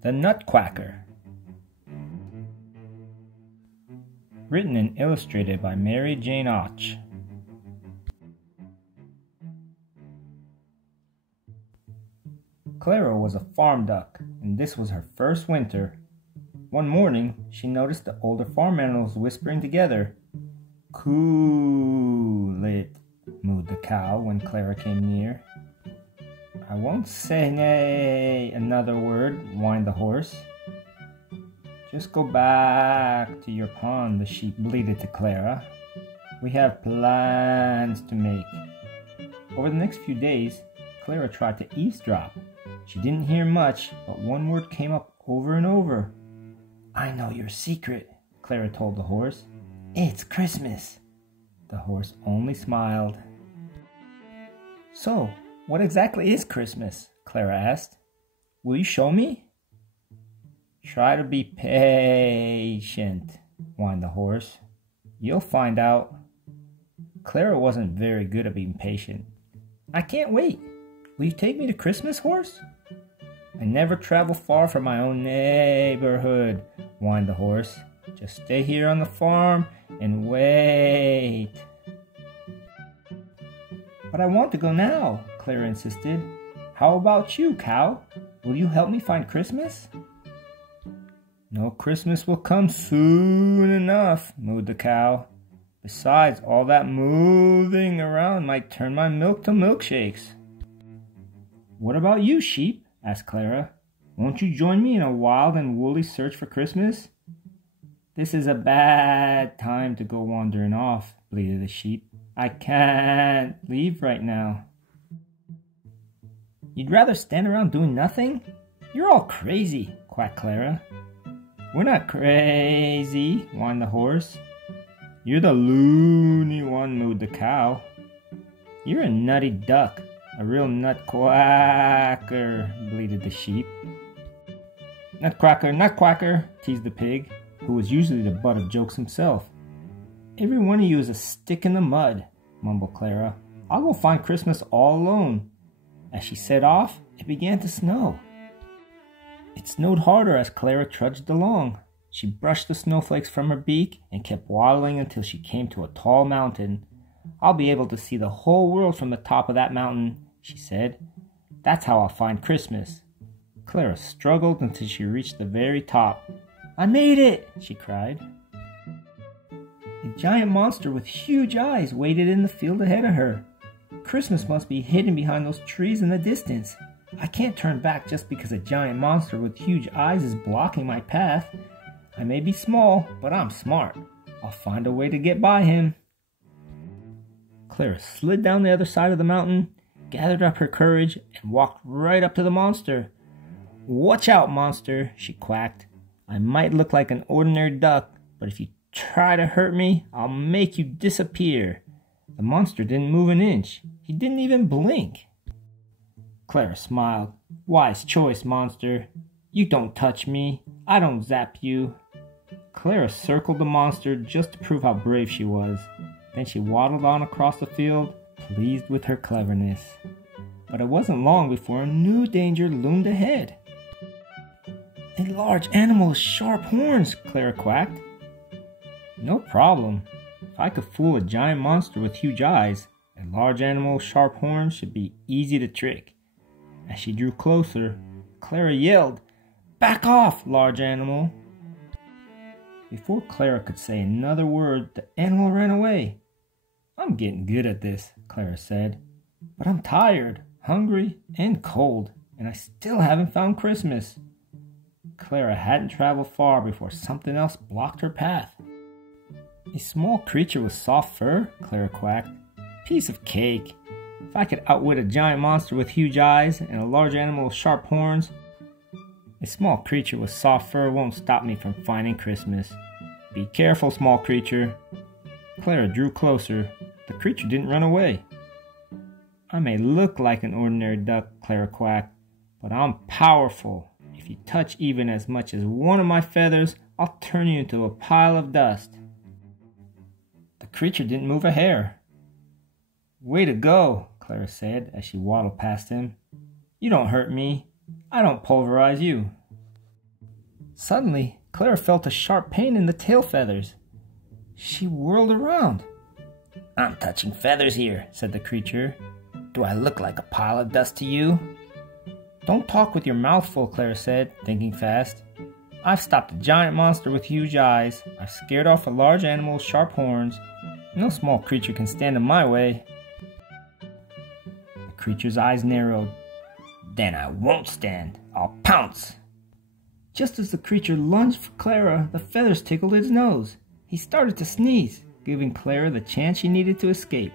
The Nutquacker. Written and illustrated by Jane Auch. Clara was a farm duck, and this was her first winter. One morning, she noticed the older farm animals whispering together. "Cool it," mooed the cow when Clara came near. "I won't say another word," whined the horse. "Just go back to your pond," the sheep bleated to Clara. "We have plans to make." Over the next few days, Clara tried to eavesdrop. She didn't hear much, but one word came up over and over. "I know your secret," Clara told the horse. "It's Christmas." The horse only smiled. "So, what exactly is Christmas?" Clara asked. "Will you show me?" "Try to be patient," whined the horse. "You'll find out." Clara wasn't very good at being patient. "I can't wait. Will you take me to Christmas, horse?" "I never travel far from my own neighborhood," whined the horse. "Just stay here on the farm and wait." "But I want to go now," Clara insisted. "How about you, cow? Will you help me find Christmas?" "No Christmas will come soon enough," mooed the cow. "Besides, all that moving around might turn my milk to milkshakes." "What about you, sheep?" asked Clara. "Won't you join me in a wild and woolly search for Christmas?" "This is a bad time to go wandering off," bleated the sheep. "I can't leave right now." "You'd rather stand around doing nothing? You're all crazy," quacked Clara. "We're not crazy," whined the horse. "You're the loony one," mooed the cow. "You're a nutty duck, a real nutquacker," bleated the sheep. "Nutquacker, nutquacker," teased the pig, who was usually the butt of jokes himself. "Every one of you is a stick in the mud," mumbled Clara. "I'll go find Christmas all alone." As she set off, it began to snow. It snowed harder as Clara trudged along. She brushed the snowflakes from her beak and kept waddling until she came to a tall mountain. "I'll be able to see the whole world from the top of that mountain," she said. "That's how I'll find Christmas." Clara struggled until she reached the very top. "I made it!" she cried. A giant monster with huge eyes waited in the field ahead of her. Christmas must be hidden behind those trees in the distance. I can't turn back just because a giant monster with huge eyes is blocking my path. I may be small, but I'm smart. I'll find a way to get by him. Clara slid down the other side of the mountain, gathered up her courage, and walked right up to the monster. "Watch out, monster," she quacked. "I might look like an ordinary duck, but if you try to hurt me, I'll make you disappear." The monster didn't move an inch. He didn't even blink. Clara smiled. "Wise choice, monster. You don't touch me. I don't zap you." Clara circled the monster just to prove how brave she was. Then she waddled on across the field, pleased with her cleverness. But it wasn't long before a new danger loomed ahead. "A large animal with sharp horns," Clara quacked. "No problem. If I could fool a giant monster with huge eyes, a large animal with sharp horns should be easy to trick." As she drew closer, Clara yelled, "Back off, large animal!" Before Clara could say another word, the animal ran away. "I'm getting good at this," Clara said, "but I'm tired, hungry, and cold, and I still haven't found Christmas." Clara hadn't traveled far before something else blocked her path. "A small creature with soft fur," Clara quacked. "Piece of cake. If I could outwit a giant monster with huge eyes and a large animal with sharp horns, a small creature with soft fur won't stop me from finding Christmas." "Be careful, small creature." Clara drew closer. The creature didn't run away. "I may look like an ordinary duck," Clara quacked, "but I'm powerful. If you touch even as much as one of my feathers, I'll turn you into a pile of dust." The creature didn't move a hair. "Way to go," Clara said as she waddled past him. "You don't hurt me. I don't pulverize you." Suddenly, Clara felt a sharp pain in the tail feathers. She whirled around. "I'm touching feathers here," said the creature. "Do I look like a pile of dust to you?" "Don't talk with your mouth full," Clara said, thinking fast. "I've stopped a giant monster with huge eyes. I've scared off a large animal with sharp horns. No small creature can stand in my way." The creature's eyes narrowed. "Then I won't stand. I'll pounce." Just as the creature lunged for Clara, the feathers tickled his nose. He started to sneeze, giving Clara the chance she needed to escape.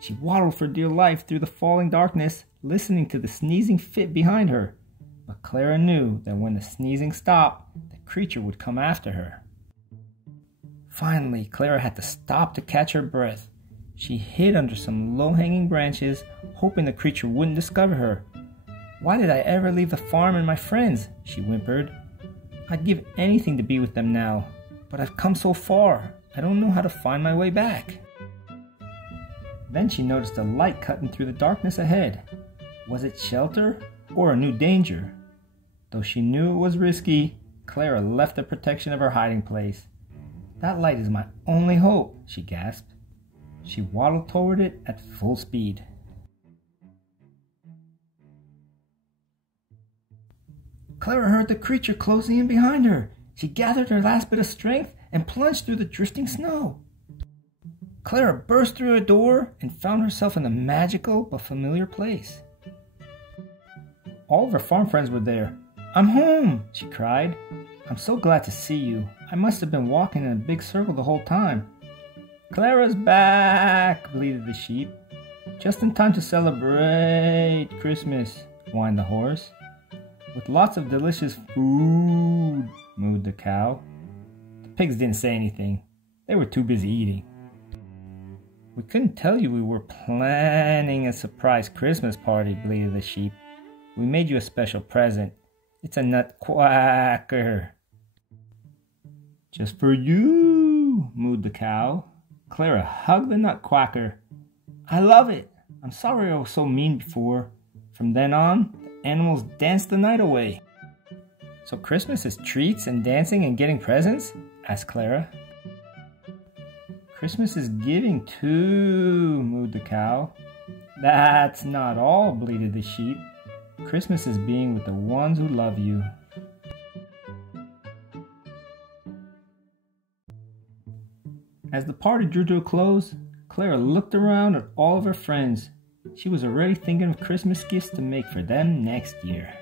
She waddled for dear life through the falling darkness, listening to the sneezing fit behind her. But Clara knew that when the sneezing stopped, the creature would come after her. Finally, Clara had to stop to catch her breath. She hid under some low-hanging branches, hoping the creature wouldn't discover her. "Why did I ever leave the farm and my friends?" she whimpered. "I'd give anything to be with them now, but I've come so far. I don't know how to find my way back." Then she noticed a light cutting through the darkness ahead. Was it shelter or a new danger? Though she knew it was risky, Clara left the protection of her hiding place. "That light is my only hope," she gasped. She waddled toward it at full speed. Clara heard the creature closing in behind her. She gathered her last bit of strength and plunged through the drifting snow. Clara burst through a door and found herself in a magical but familiar place. All of her farm friends were there. "I'm home!" she cried. "I'm so glad to see you. I must have been walking in a big circle the whole time." "Clara's back!" bleated the sheep. "Just in time to celebrate Christmas," whined the horse. "With lots of delicious food," mooed the cow. The pigs didn't say anything. They were too busy eating. "We couldn't tell you we were planning a surprise Christmas party," bleated the sheep. "We made you a special present. It's a Nutquacker." "Just for you," mooed the cow. Clara hugged the Nutquacker. "I love it. I'm sorry I was so mean before." From then on, the animals danced the night away. "So Christmas is treats and dancing and getting presents?" asked Clara. "Christmas is giving too," mooed the cow. "That's not all," bleated the sheep. "Christmas is being with the ones who love you." As the party drew to a close, Clara looked around at all of her friends. She was already thinking of Christmas gifts to make for them next year.